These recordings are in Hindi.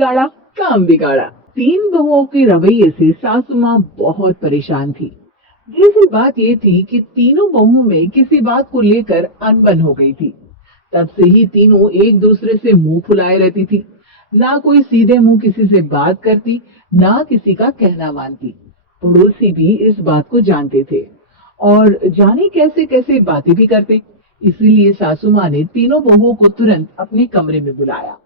बिगाड़ा, काम बिगाड़ा। तीन बहुओं के रवैये से सासू माँ बहुत परेशान थी। दूसरी बात ये थी कि तीनों बहुओं में किसी बात को लेकर अनबन हो गई थी। तब से ही तीनों एक दूसरे से मुंह फुलाए रहती थी। ना कोई सीधे मुंह किसी से बात करती, ना किसी का कहना मानती। पड़ोसी भी इस बात को जानते थे और जाने कैसे कैसे बातें भी करते। इसीलिए सासू माँ ने तीनों बहुओं को तुरंत अपने कमरे में बुलाया।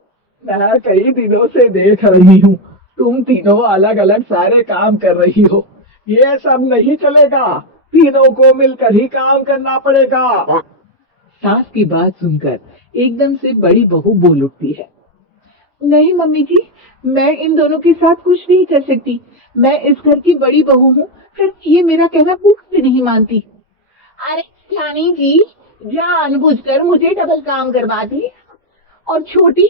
मैं कई दिनों से देख रही हूँ, तुम तीनों अलग अलग सारे काम कर रही हो। ये सब नहीं चलेगा, तीनों को मिलकर ही काम करना पड़ेगा। सास की बात सुनकर एकदम से बड़ी बहू बोल उठती है। नहीं मम्मी जी, मैं इन दोनों के साथ कुछ नहीं कर सकती। मैं इस घर की बड़ी बहू हूँ, फिर ये मेरा कहना भी नहीं मानती। अरे रानी जी, जानबूझकर मुझे डबल काम करवाती और छोटी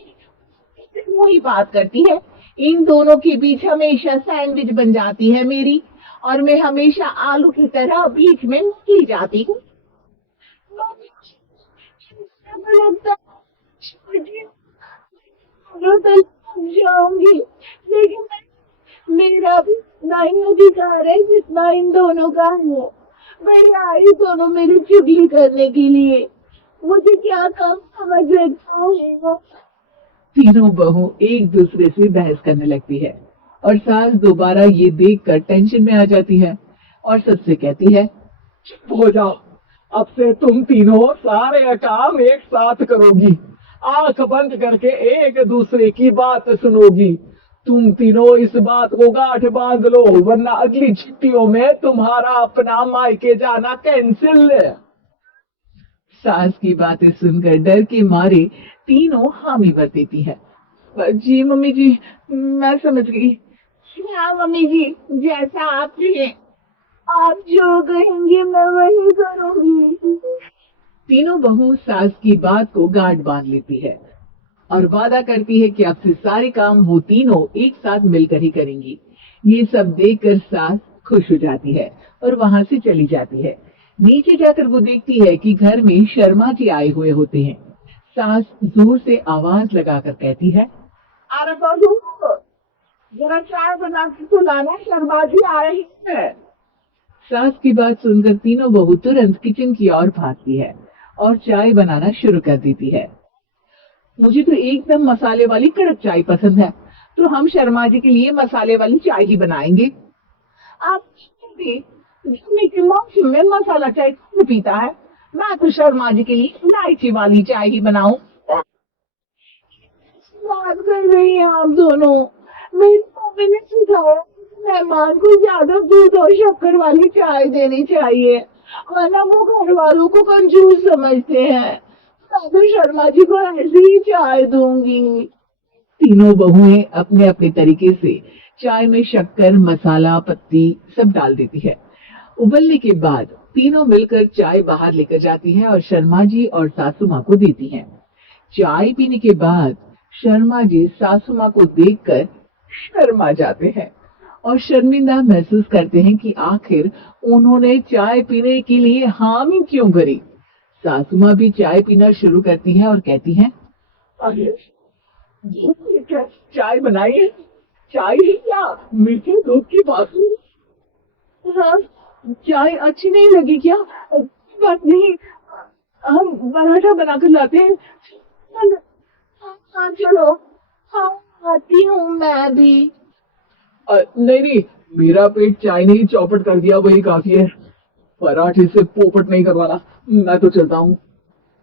वही बात करती है। इन दोनों के बीच हमेशा सैंडविच बन जाती है मेरी, और मैं हमेशा आलू की तरह बीच में की जाती हूँ। लगता जाऊंगी, लेकिन मेरा भी उतना ही अधिकार है जितना इन दोनों का है। भैया इस दोनों मेरी चुगली करने के लिए मुझे क्या काम समझ रखा है। तीनों बहू एक दूसरे से बहस करने लगती है और सास दोबारा ये देखकर टेंशन में आ जाती है और सबसे कहती है, चुप हो जाओ, अब से तुम तीनों सारे काम एक साथ करोगी, आंख बंद करके एक दूसरे की बात सुनोगी। तुम तीनों इस बात को गांठ बांध लो, वरना अगली छुट्टियों में तुम्हारा अपना मायके जाना कैंसिल है। सास की बातें सुनकर डर के मारे तीनों हामी भर देती है। जी मम्मी जी, मैं समझ गई। हाँ मम्मी जी, जैसा आप कहें, आप जो कहेंगे मैं वही करूंगी। तीनों बहू सास की बात को गांठ बांध लेती है और वादा करती है कि अब से सारे काम वो तीनों एक साथ मिलकर ही करेंगी। ये सब देखकर सास खुश हो जाती है और वहां से चली जाती है। नीचे जाकर वो देखती है कि घर में शर्मा जी आए हुए होते हैं। सास जोर से आवाज लगाकर कहती है, अरे बहू, जरा चाय बना के तो लाना, शर्मा जी आ रही है। सास की बात सुनकर तीनों बहू तुरंत किचन की ओर भागती है और चाय बनाना शुरू कर देती है। मुझे तो एकदम मसाले वाली कड़क चाय पसंद है, तो हम शर्मा जी के लिए मसाले वाली चाय ही बनाएंगे। आप मीठे मौसम में मसाला चाय कौन पीता है? मैं तो शर्मा जी के लिए इलायची वाली चाय ही बनाऊं। बात कर रही हैं आप दोनों। मेरी मम्मी ने सुझाया मेहमान को ज्यादा दूध और शक्कर वाली चाय देनी चाहिए, वरना वो घर वालों को कंजूस समझते हैं। मैं तो शर्मा जी को ऐसे ही चाय दूंगी। तीनों बहुएं अपने अपने तरीके से चाय में शक्कर, मसाला, पत्ती सब डाल देती है। उबलने के बाद तीनों मिलकर चाय बाहर लेकर जाती है और शर्मा जी और सासू माँ को देती है। चाय पीने के बाद शर्मा जी सासू माँ को देखकर शर्मा जाते हैं और शर्मिंदा महसूस करते हैं कि आखिर उन्होंने चाय पीने के लिए हामी क्यों भरी। सासू माँ भी चाय पीना शुरू करती है और कहती है, अरे चाय बनाई है, चाय ही क्या, मीठे दूध की बासु। हाँ, चाय अच्छी नहीं लगी क्या? बात नहीं, हम पराठा बनाकर लाते हैं। हाँ चलो, हाँ आती हूँ मैं भी। नहीं नहीं, मेरा पेट चाय ने ही चौपट कर दिया, वही काफी है। पराठे से पोपट नहीं करवाना, मैं तो चलता हूँ।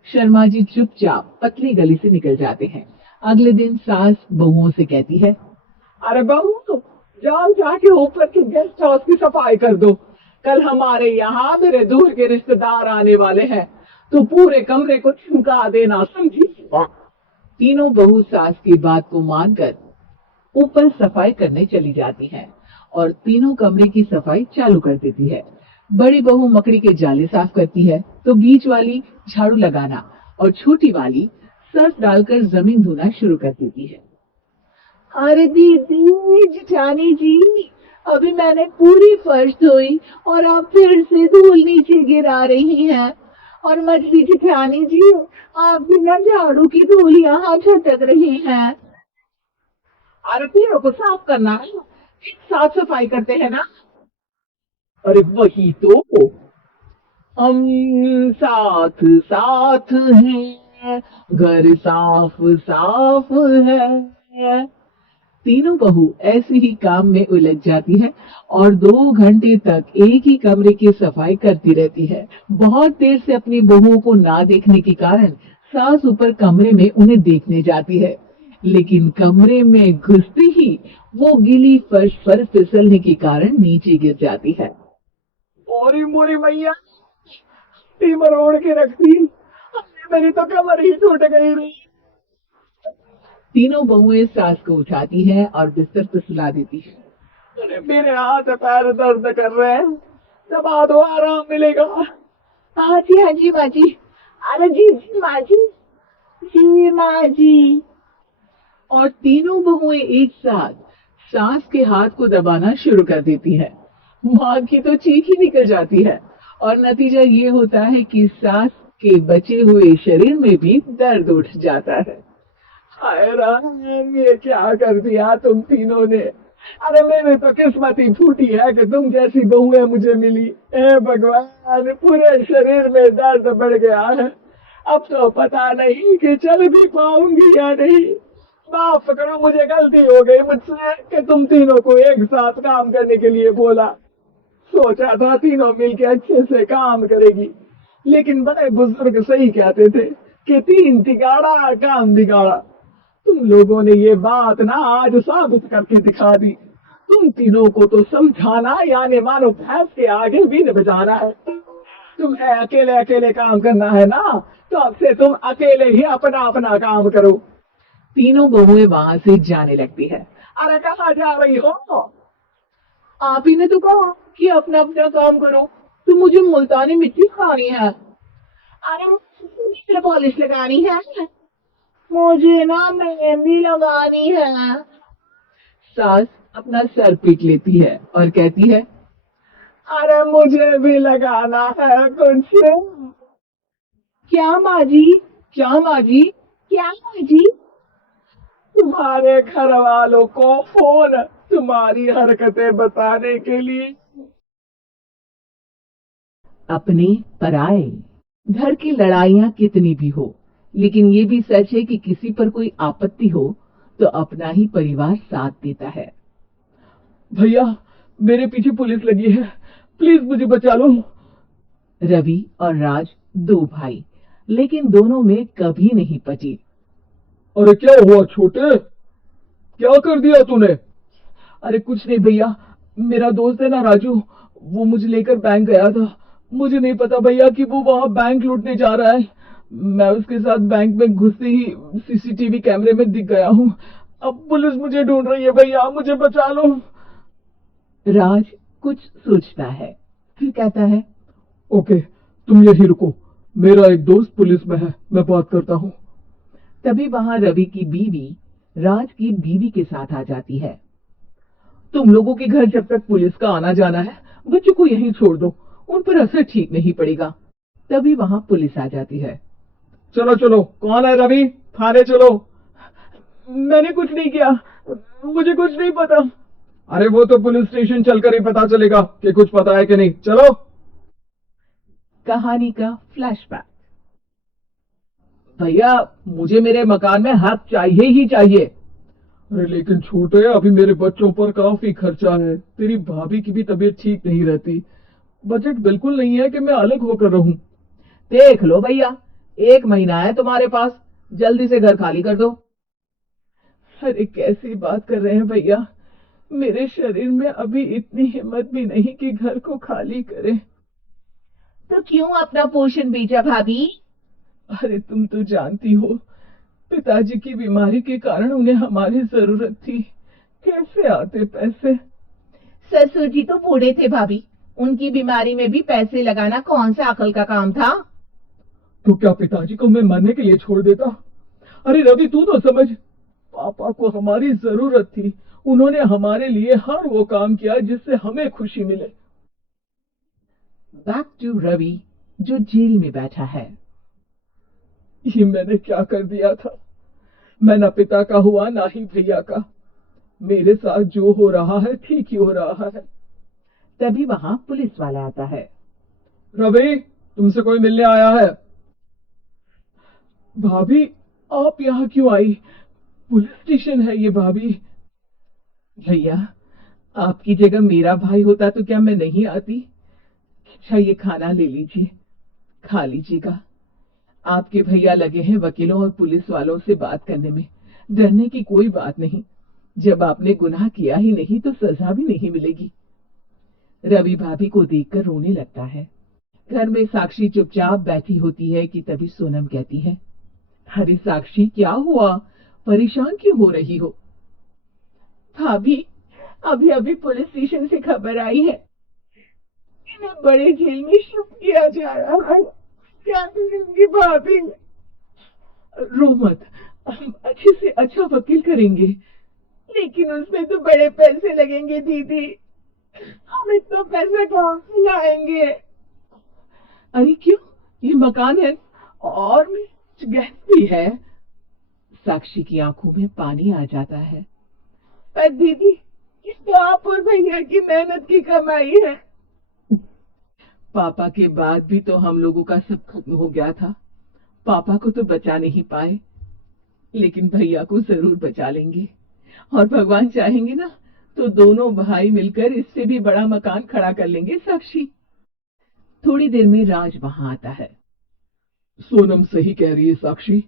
शर्मा जी चुपचाप पतली गली से निकल जाते हैं। अगले दिन सास बहुओं से कहती है, अरे बहू, जाओ जाके ऊपर के गेस्ट हाउस की सफाई कर दो। कल हमारे यहाँ मेरे दूर के रिश्तेदार आने वाले हैं, तो पूरे कमरे को चमका देना, समझी? तीनों बहू सास की बात को मानकर ऊपर सफाई करने चली जाती हैं और तीनों कमरे की सफाई चालू कर देती है। बड़ी बहू मकड़ी के जाले साफ करती है, तो बीच वाली झाड़ू लगाना और छोटी वाली सर्फ डालकर जमीन धोना शुरू कर देती है। अरे दीदी, जेठानी जी, अभी मैंने पूरी फर्श धोई और आप फिर से धूल नीचे गिरा रही हैं। और मछली जेठानी जी, आप बिना झाड़ू की धूल यहाँ छटक रही हैं। अरे तीनों को साफ करना है, एक साफ सफाई करते हैं ना। अरे वही तो, हम साथ साथ हैं, घर साफ साफ है। तीनों बहू ऐसे ही काम में उलझ जाती है और 2 घंटे तक एक ही कमरे की सफाई करती रहती है। बहुत देर से अपनी बहुओं को ना देखने के कारण सास ऊपर कमरे में उन्हें देखने जाती है, लेकिन कमरे में घुसते ही वो गीली फर्श पर फिसलने के कारण नीचे गिर जाती है। ओरी मोरी मैया, मरोड़ के रख दी, मेरी तो कमर ही टूट गई रही। तीनों बहुएं सास को उठाती हैं और बिस्तर पर सुला देती है। अरे मेरे हाथ पैर दर्द कर रहे हैं, दबा दो, आराम मिलेगा। हाँ जी माँ जी। अरे जी जी माँ जी माँ जी। और तीनों बहुएं एक साथ सास के हाथ को दबाना शुरू कर देती है। माँ की तो चीख ही निकल जाती है और नतीजा ये होता है कि सास के बचे हुए शरीर में भी दर्द उठ जाता है। हाय राम, ये क्या कर दिया तुम तीनों ने। अरे मेरी तो किस्मत ही फूटी है कि तुम जैसी बहुएं मुझे मिली। हे भगवान, पूरे शरीर में दर्द बढ़ गया है, अब तो पता नहीं कि चल भी पाऊंगी या नहीं। माफ करो, मुझे गलती हो गई मुझसे कि तुम तीनों को एक साथ काम करने के लिए बोला। सोचा था तीनों मिलके अच्छे से काम करेगी, लेकिन बड़े बुजुर्ग सही कहते थे कि 3 तिगाड़ा काम बिगाड़ा। तुम लोगों ने ये बात ना आज साबित करके दिखा दी। तुम तीनों को तो समझाना यानी मानो भैंस के आगे बीन बजाना है। तुम्हें अकेले अकेले काम करना है ना, तो अब से तुम अकेले ही अपना अपना काम करो। तीनों बहुएं वहां से जाने लगती है। अरे कहाँ जा रही हो? आप ही ने तो कहा कि अपना अपना काम करो, तो मुझे मुल्तानी मिट्टी खानी है। अरे मुझे पॉलिश लगानी है, मुझे ना मेहंदी लगानी है। सास अपना सर पीट लेती है और कहती है, अरे मुझे भी लगाना है कुछ। क्या माँ जी? क्या माँ जी? क्या माँ जी? तुम्हारे घर वालों को फोन तुम्हारी हरकतें बताने के लिए। अपने पराए घर की लड़ाइयां कितनी भी हो, लेकिन ये भी सच है कि किसी पर कोई आपत्ति हो तो अपना ही परिवार साथ देता है। भैया, मेरे पीछे पुलिस लगी है, प्लीज मुझे बचा लो। रवि और राज 2 भाई, लेकिन दोनों में कभी नहीं पची। अरे क्या हुआ छोटे, क्या कर दिया तूने? अरे कुछ नहीं भैया, मेरा दोस्त है ना राजू, वो मुझे लेकर बैंक गया था। मुझे नहीं पता भैया कि वो वहां बैंक लूटने जा रहा है। मैं उसके साथ बैंक में घुसते ही सीसीटीवी कैमरे में दिख गया हूँ। अब पुलिस मुझे ढूंढ रही है भैया, मुझे बचा लो। राज कुछ सोचता है, फिर कहता है, ओके तुम यही रुको, मेरा एक दोस्त पुलिस में है, मैं बात करता हूँ। तभी वहां रवि की बीवी राज की बीवी के साथ आ जाती है। तुम लोगों के घर जब तक पुलिस का आना जाना है, बच्चों को यहीं छोड़ दो, उन पर असर ठीक नहीं पड़ेगा। तभी वहां पुलिस आ जाती है। चलो चलो, कौन है रवि, थाने चलो। मैंने कुछ नहीं किया, मुझे कुछ नहीं पता। अरे वो तो पुलिस स्टेशन चलकर ही पता चलेगा कि कुछ पता है कि नहीं, चलो। कहानी का फ्लैशबैक। भैया, मुझे मेरे मकान में हक चाहिए ही चाहिए। अरे लेकिन छोटे, अभी मेरे बच्चों पर काफी खर्चा है, तेरी भाभी की भी तबीयत ठीक नहीं रहती, बजट बिल्कुल नहीं है कि मैं अलग होकर रहूं। देख लो भैया, 1 महीना है तुम्हारे पास, जल्दी से घर खाली कर दो। अरे कैसी बात कर रहे हैं भैया, मेरे शरीर में अभी इतनी हिम्मत भी नहीं कि घर को खाली करें। तो क्यों अपना पोषण बेचा भाभी? अरे तुम तो जानती हो, पिताजी की बीमारी के कारण उन्हें हमारी जरूरत थी, कैसे आते पैसे। ससुर जी तो बूढ़े थे भाभी, उनकी बीमारी में भी पैसे लगाना कौन सा अकल का काम था? तो क्या पिताजी को मैं मरने के लिए छोड़ देता? अरे रवि, तू तो समझ, पापा को हमारी जरूरत थी, उन्होंने हमारे लिए हर वो काम किया जिससे हमें खुशी मिले। बैक टू रवि, जो जेल में बैठा है। ये मैंने क्या कर दिया था, मैं ना पिता का हुआ ना ही भैया का। मेरे साथ जो हो रहा है ठीक ही हो रहा है। तभी वहां पुलिस वाला आता है। रवि, तुमसे कोई मिलने आया है। भाभी, आप यहाँ क्यों आई? पुलिस स्टेशन है ये भाभी। भैया, आपकी जगह मेरा भाई होता तो क्या मैं नहीं आती? अच्छा, ये खाना ले लीजिए, खा लीजिएगा। आपके भैया लगे हैं वकीलों और पुलिस वालों से बात करने में। डरने की कोई बात नहीं। जब आपने गुनाह किया ही नहीं तो सजा भी नहीं मिलेगी। रवि भाभी को देखकर रोने लगता है। घर में साक्षी चुपचाप बैठी होती है कि तभी सोनम कहती है, अरे साक्षी, क्या हुआ? परेशान क्यों हो रही हो? भाभी, अभी अभी पुलिस स्टेशन से खबर आई है, इन्हें बड़े जेल में शिफ्ट किया जा रहा है। क्या करूंगी भाभी? रो मत, हम अच्छे से अच्छा वकील करेंगे। लेकिन उसमें तो बड़े पैसे लगेंगे दीदी, हम इतना पैसा कहाँ से लाएंगे? अरे क्यों, ये मकान है और गैस भी है। साक्षी की आंखों में पानी आ जाता है। पर दीदी, ये तो आप और भैया की मेहनत की कमाई है। पापा के बाद भी तो हम लोगों का सब खत्म हो गया था। पापा को तो बचा नहीं पाए, लेकिन भैया को जरूर बचा लेंगे। और भगवान चाहेंगे ना तो दोनों भाई मिलकर इससे भी बड़ा मकान खड़ा कर लेंगे। साक्षी। थोड़ी देर में राज वहां आता है। सोनम सही कह रही है साक्षी,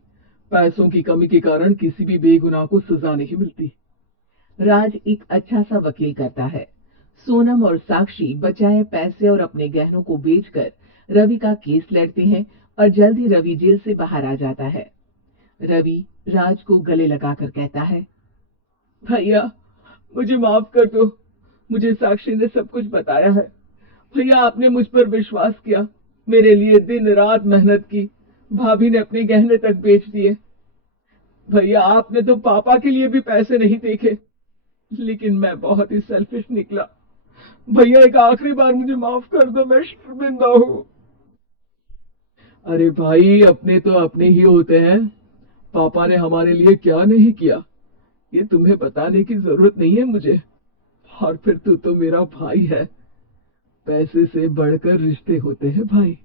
पैसों की कमी के कारण किसी भी बेगुनाह को सजा नहीं मिलती। राज एक अच्छा सा वकील करता है। सोनम और साक्षी बचाए पैसे और अपने गहनों को बेचकर रवि का केस लड़ते हैं और जल्द ही रवि जेल से बाहर आ जाता है। रवि राज को गले लगाकर कहता है, भैया, मुझे माफ कर दो। मुझे साक्षी ने सब कुछ बताया है। भैया, आपने मुझ पर विश्वास किया, मेरे लिए दिन रात मेहनत की। भाभी ने अपने गहने तक बेच दिए। भैया, आपने तो पापा के लिए भी पैसे नहीं देखे, लेकिन मैं बहुत ही सेल्फिश निकला। भैया, एक आखिरी बार मुझे माफ कर दो, मैं शर्मिंदा हूँ। अरे भाई, अपने तो अपने ही होते हैं। पापा ने हमारे लिए क्या नहीं किया, ये तुम्हें बताने की जरूरत नहीं है मुझे। और फिर तू तो मेरा भाई है। पैसे से बढ़कर रिश्ते होते हैं भाई।